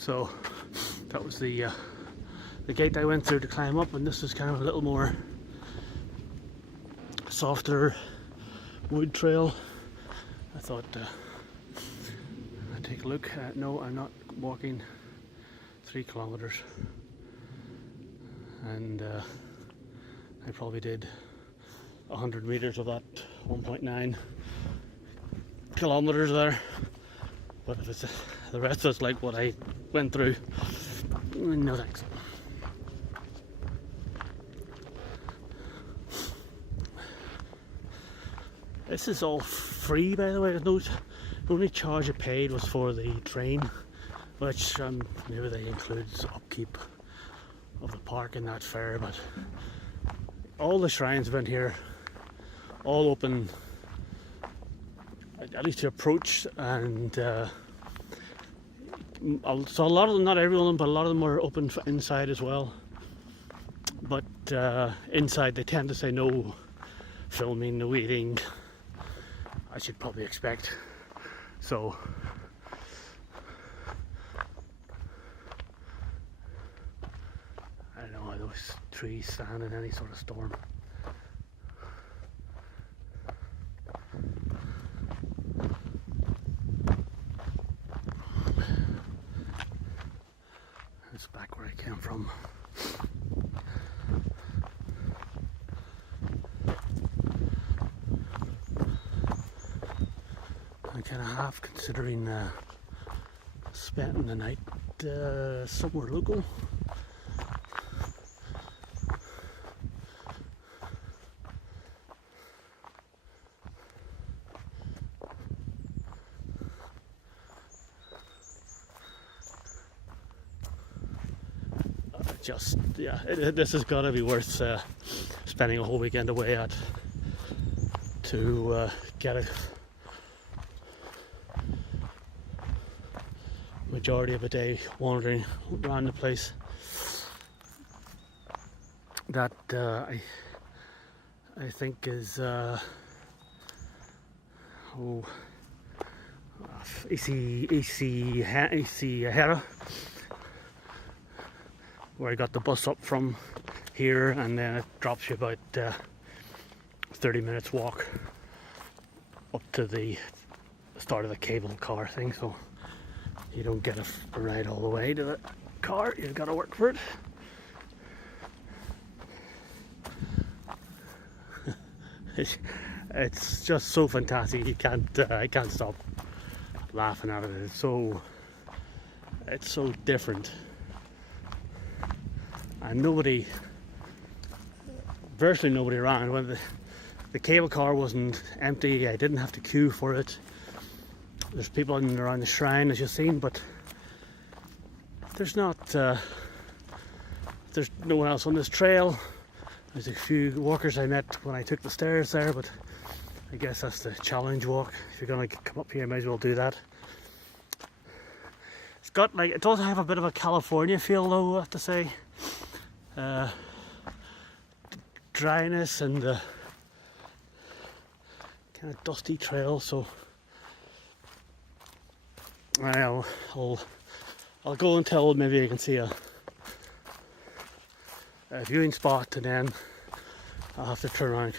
So that was the gate I went through to climb up, and this is kind of a little more softer wood trail. I thought I'd take a look. No, I'm not walking 3 kilometers, and I probably did 100 meters of that 1.9 kilometers there. But if it's the rest of it's like what I went through, no thanks. This is all free, by the way. There's no, the only charge I paid was for the train, which maybe they include upkeep of the park in that fare. But all the shrines have been here, all open, at least to approach, and so a lot of them, not every one of them, but a lot of them are open inside as well. But inside they tend to say no filming, no eating, I should probably expect. So I don't know how those trees stand in any sort of storm. It's back where I came from. I'm kind of half considering spending the night somewhere local. This has got to be worth spending a whole weekend away at, to get a majority of a day wandering around the place. That I think is AC Hera, where I got the bus up from here, and then it drops you about 30 minutes walk up to the start of the cable car thing. So you don't get a ride all the way to the car, you've got to work for it. It's just so fantastic. I can't stop laughing at it. It's so different, and virtually nobody around. When the cable car wasn't empty, I didn't have to queue for it. There's people in and around the shrine, as you've seen, but there's no one else on this trail. There's a few walkers I met when I took the stairs there, but I guess that's the challenge walk. If you're gonna come up here, you might as well do that. It's got it does have a bit of a California feel though, I have to say. Dryness and the kind of dusty trail, so I'll go until maybe I can see a viewing spot, and then I'll have to turn around.